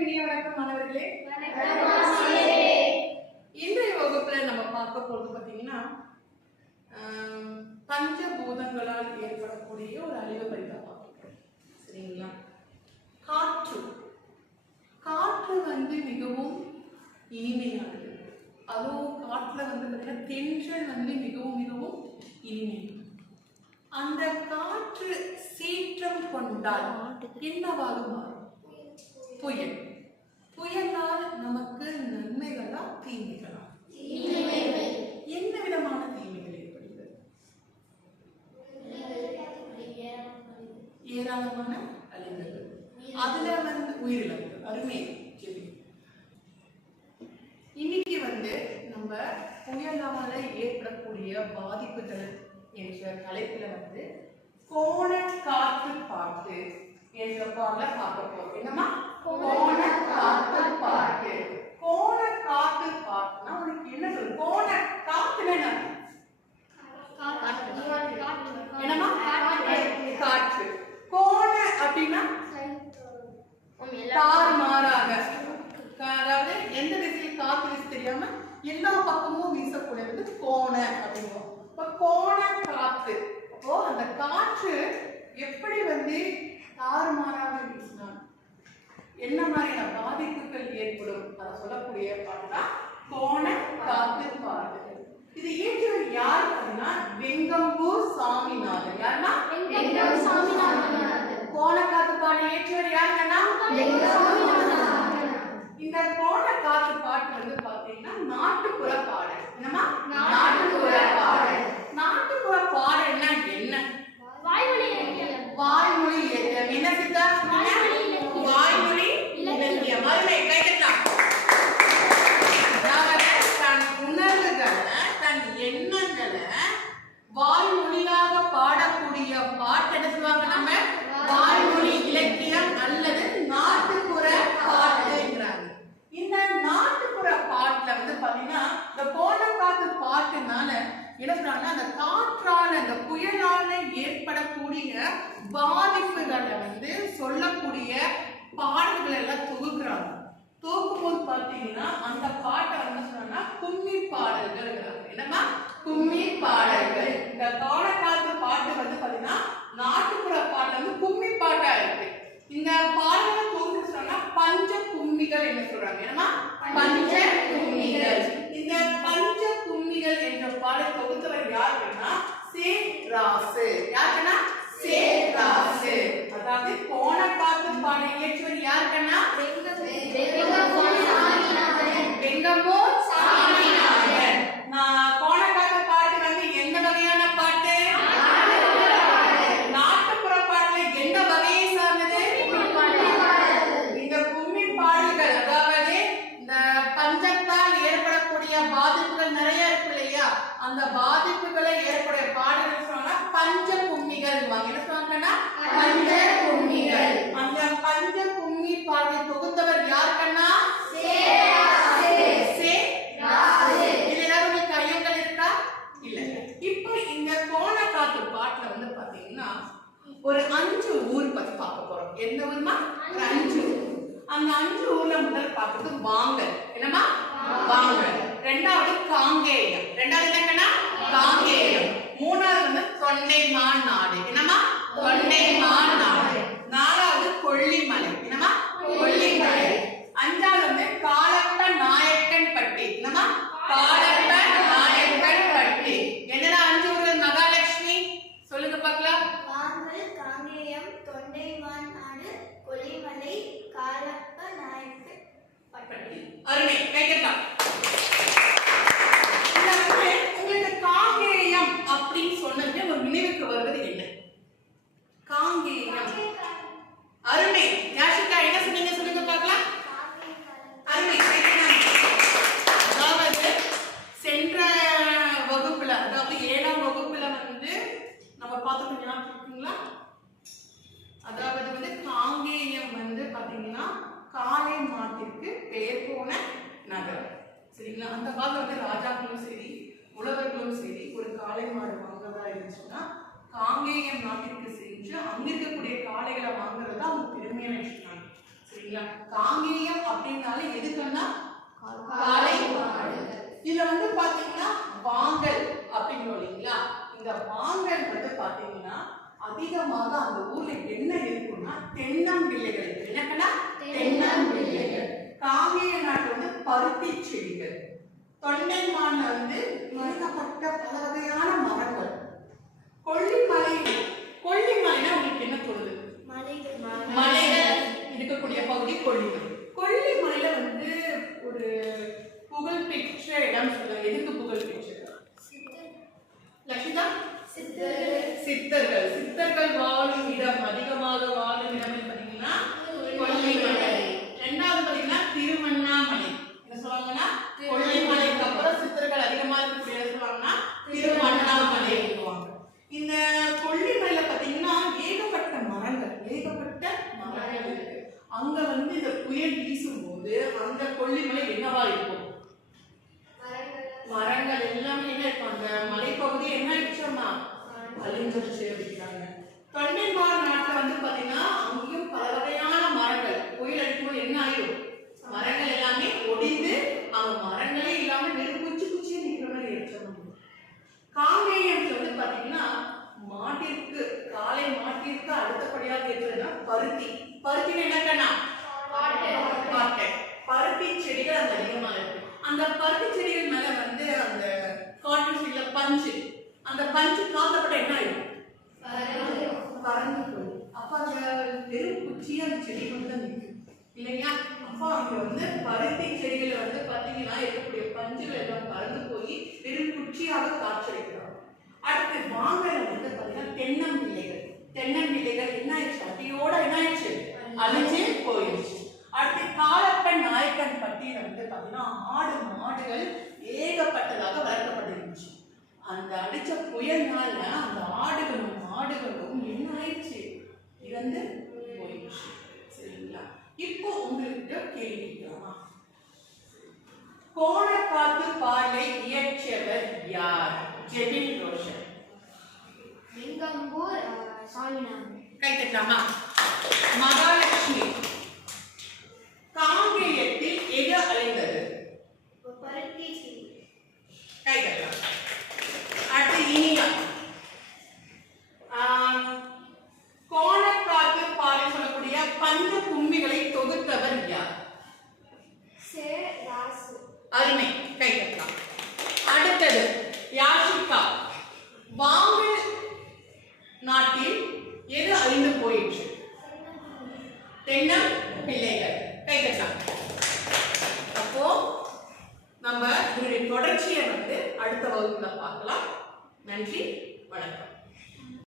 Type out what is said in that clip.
அனைவருக்கும் இனிய வணக்கம் மாணவர்களே. இன்றைய வகுப்புல நம்ம பார்க்க போறது பாத்தீங்கன்னா பஞ்சபூதங்களால் ஏற்படக்கூடிய ஒரு அழிவு பற்றி தான் பார்க்கிறோம். சரிங்களா? காற்று மிகவும் இனிமையானது. அதுவும் காற்றுல பாத்தீங்கன்னா தென்றல் மிகவும் இனிமையானது. அந்த காற்று சீற்றம் கொண்டால் என்னவாக மாறும்? புயல். புயலால் நமக்கு நன்மைகளா தீமைகளா? என்ன விதமான தீமைகள் ஏற்படுகிறது? ஏராளமான அழிவுகள். அதுல உயிரிழப்பு. அருமை. இன்னைக்கு நம்ம புயலால ஏற்படக்கூடிய பாதிப்புகள் என்ற தலைப்புல கோண காற்று பாட்டு என்ற பாடல பார்க்க போறோம். என்னமா? கோண காற்று பாட்டு. கோண காற்று பாட்டுனா உனக்கு என்ன சொல்றது? கோண காற்றுனா என்னமா? காற்று. கோண அப்படின்னா தாறுமாறாக, அதாவது எந்த திசையில் காற்று வீச தெரியாம எல்லா பக்கமும் வீசக்கூடியது கோண அப்படிங்கிறோம். இப்ப கோண காற்று. அப்போ அந்த காற்று எப்படி தாறுமாறாக வீசினால் என்ன மாதிரியான பாதிப்புகள் ஏற்படும் அதை சொல்லக்கூடிய பாட்டுதான் கோண காற்று பாட்டு. இது இயற்றியவர் யார் அப்படின்னா வெங்கம்பூர் சாமிநாதன். யாருன்னா? வெங்கம்பூர் சாமிநாதன். கோண காற்று பாட்டு இயற்றியவர் யாருன்னா? இந்த கோண காற்று பாட்டு பாத்தீங்கன்னா நாட்டுப்புற பாடல். என்னமா? நாட்டுப்புற பாடல். நாட்டுப்புற பாடல்னா என்ன? வாய்மொழி இலக்கியம். என்ன சித்தா? வாய்மொழி இலக்கியம். அதுல கைதட்டலாம். அதாவது தன் உணர்வுகளை, தன் எண்ணங்களை வாய்மொழியாக பாடக்கூடிய பாட்டு என்ன சொல்லுவாங்க? நம்ம வாய்மொழி இலக்கியம் அல்லது நாட்டுப்புற பாட்டுங்கிறாங்க. இந்த நாட்டுப்புற பாட்டுல பாத்தீங்கன்னா இந்த கோண காற்று பாட்டுனால என்ன சொல்றாங்கன்னா அந்த காற்றால அந்த புயலால ஏற்படக்கூடிய பாதிப்புகளை சொல்லக்கூடிய பாடல்களை எல்லாம் தொகுக்கிறாங்க. தொகுக்கும்போது பாத்தீங்கன்னா அந்த பாட்டை சொல்றாங்கன்னா கும்மி பாடல்கள். என்னமா? கும்மி பாடல்கள். இந்த கோண காற்று பாட்டு பாத்தீங்கன்னா நாட்டுப்புற பாட்டு கும்மி பாட்டா இருக்கு. இந்த பாடலை தொகுத்து சொன்னா பஞ்ச கும்மிகள் என்ன சொல்றாங்க? என்னமா? பஞ்ச கும்மிகள். இந்த பஞ்ச கும்மிகள் என்ற பாடல் தொகுத்தவர் யாருன்னா சேராசு. யாருன்னா? சேராசு. அதாவது கோண காற்று பாடல் இயற்றியவர் யாருன்னா? வெங்கம்பூர் சாமிநாதன். கோண காற்று பாட்டு எந்த வகையான பாட்டு? நாட்டுப்புற பாடல எந்த வகையை சார்ந்தது? இந்த கும்மி பாடல்கள். அதாவது இந்த பஞ்சத்தால் ஏற்படக்கூடிய பாதிப்புகள் நிறைய இருக்கு இல்லையா? அந்த பாதிப்புகளை ஏற்படைய பாடல்கள் சொன்னா பஞ்ச கும்மிகள். என்ன சொன்னாங்கன்னா பஞ்ச கும்மிகள். அந்த பஞ்ச கும்மி பாடலை தொகுத்தவர் யாருன்னா? ஒரு 5 ஊர் பத்தி பார்க்க போறோம். எந்த ஊர்மா? 5 ஊர். அந்த 5 ஊர்ல முதல் பார்க்கிறது வாங்கல். என்னமா? வாங்கல். ரெண்டாவது காங்கேயம். ரெண்டாவது என்னன்னா காங்கேயம். மூணாவது தொண்டைமான் நாடு. என்னமா? தொண்டைமான் நாடு. நாலாவது கொல்லிமலை. என்னமா? கொல்லிமலை. அஞ்சாவது காலப்ப நாயக்கன் பட்டி. என்னமா? காலப்ப நாயக்கன் பட்டி. என்னடா 5 ஊர்கள் மகாலட்சுமி? சொல்லுங்க பார்க்கலாம். காங்கேயம், தொண்டைமான் நாடு, கொல்லிமலை, காலப்ப நாயக்கன் பட்டி. அருமை. கைதட்டலாம். உங்களுக்கு காங்கேயம் அப்படின்னு சொன்னது ஒரு நினைவுக்கு வருவது என்ன? காங்கேயம். அருமை. யாஷிகா என்ன சொன்னீங்க? சொல்லுங்க பார்க்கலாம். அருமை. அதாவது சென்ற வகுப்புல, அதாவது 7ஆம் வகுப்புல நம்ம பார்த்துட்டு ஞாபகம் இருக்குங்களா? அதாவது காங்கேயம் பாத்தீங்கன்னா காளை மாட்டிற்கு பெயர் போன நகரம். சரிங்களா? அந்த காலத்துல ராஜாக்களும் சரி உழவர்களும் சரி ஒரு காளை மாடு வாங்குறதா இருந்துச்சுன்னா காங்கேயம் நாட்டிற்கு சென்று அங்க இருக்கக்கூடிய காளைகளை வாங்குறது அவங்க பெருமையான விஷயம். சரிங்களா? காங்கேயம் அப்படின்னாலே எதுக்குன்னா காளை மாடு. இதுல வந்து பாத்தீங்கன்னா வாங்கல் அப்படிங்கிறோம் இல்லைங்களா? இந்த வாங்கல் வந்து பாத்தீங்கன்னா அதிகமாக அந்த ஊர்ல என்ன இருக்குன்னா தென்னம்பிள்ளைகள் இருக்கு. என்னன்னா தென்னம்பிள்ளைகள். காங்கேய நாட்டு வந்து பருத்தி செடிகள். தொண்டைமான்ல வந்து ஏகப்பட்ட பல வகையான மரங்கள். கொல்லிமலைனா உங்களுக்கு என்ன சொல்லுது? மலைகள் இருக்கக்கூடிய பகுதி கொல்லிமலை. கொல்லிமலையில வந்து ஒரு புகழ்பெற்ற இடம் சொல்லுங்க. எதுக்கு புகழ் பெற்ற? லட்சுதா? சித்தர்கள் வாழும் இடம், அதிகமாக வாழும் இடம் பார்த்தீங்கன்னா கொல்லிமலை. ரெண்டாவது பார்த்தீங்கன்னா திருவண்ணாமலை. என்ன சொல்லுவாங்கன்னா கொல்லிமலைக்கு அப்புறம் சித்தர்கள் அதிகமா இருக்கக்கூடிய சொல்லுவாங்கன்னா திருவண்ணாமலை சொல்லுவாங்க. இந்த கொல்லிமலையில பார்த்தீங்கன்னா ஏகப்பட்ட மரங்கள் இருக்கு. அங்க வந்து இந்த புயல் வீசும்போது அந்த கொல்லிமலை என்னவா இருக்கும்? மரங்கள் எல்லாமே என்ன இருக்கும்? அந்த மலைப்பகுதி என்ன ஆயிடுச்சோம்னா அழிஞ்சிருச்சு அப்படிங்கிறாங்க. தொண்டைமான் நாட்டுல வந்து பாத்தீங்கன்னா அங்கேயும் பல வகையான மரங்கள் புயல் அடிக்கும்போது என்ன ஆயிடும்? மரங்கள் எல்லாமே ஒடிந்து அங்க மரங்களே இல்லாம வெறும் குச்சியே நிக்கிற மாதிரி ஆயிடுச்சோம். காங்கேயத்துல வந்து பாத்தீங்கன்னா காளை மாட்டிற்கு அடுத்தபடியாக இருக்கிறதுனா பருத்தி என்னன்னா காட்டை. பருத்தி செடிகள் அங்க அதிகமா இருக்கு. அந்த பருத்தி செடிகள் மேல வந்து அந்த காட்டன் சீட்ல பஞ்சு, அந்த பஞ்சு காத்தப்பட்ட என்ன ஆயிடும்? பறந்து போயிடும். அப்ப அந்த வெறும் குச்சியா அந்த செடி வந்து தான் நிற்கும் இல்லையா? அப்போ அங்க வந்து பருத்தி செடிகள் வந்து பாத்தீங்கன்னா இருக்கக்கூடிய பஞ்சுகள் எல்லாம் பறந்து போய் வெறும் குச்சியாக காட்சியளிக்கிறாங்க. அடுத்து வாங்கல வந்து பாத்தீங்கன்னா தென்னம்பிள்ளைகள் என்ன ஆயிடுச்சு? அடியோட என்ன ஆயிடுச்சு? அழிஞ்சு போயிடுச்சு. அடுத்து காலப்பன் நாயக்கன் பட்டியல வந்து பாத்தீங்கன்னா மாடுகள் ஏகப்பட்டதாக வளர்க்கப்பட்டிருந்துச்சு. அந்த அடிச்ச புயல்னால அந்த மாடுகளும் என்ன ஆயிடுச்சு? இறந்து போயிடுச்சு. சரிங்களா? இப்போ உங்களுக்கு கேள்வி கேட்கலாமா? கோணக்காத்து பாலை இயற்றியவர் யார்? ஜெபின் ரோஷன். லிங்கம்பூர் சாமிநாதன். கை தட்டலாமா? மகாலட்சுமி. காங்கேயத்தில் எது அழிந்தது? பருத்தி செடி. கை தட்டலாம். அடுத்து இனியா. கோணக்காத்து பாலை சொல்லக்கூடிய பஞ்ச கும்மிகளை தொகுத்தவர் யார்? ராசு. அருமை. கை தட்டலாம். அடுத்தது யாஷிகா. வாங்கல் நாட்டில் எது அழிந்து போயிற்று? தென்னம்பிள்ளைகள். கை தட்டலாம். அப்போ நம்ம இதனுடைய தொடர்ச்சியை வந்து அடுத்த வகுப்புல பார்க்கலாம். நன்றி, வணக்கம்.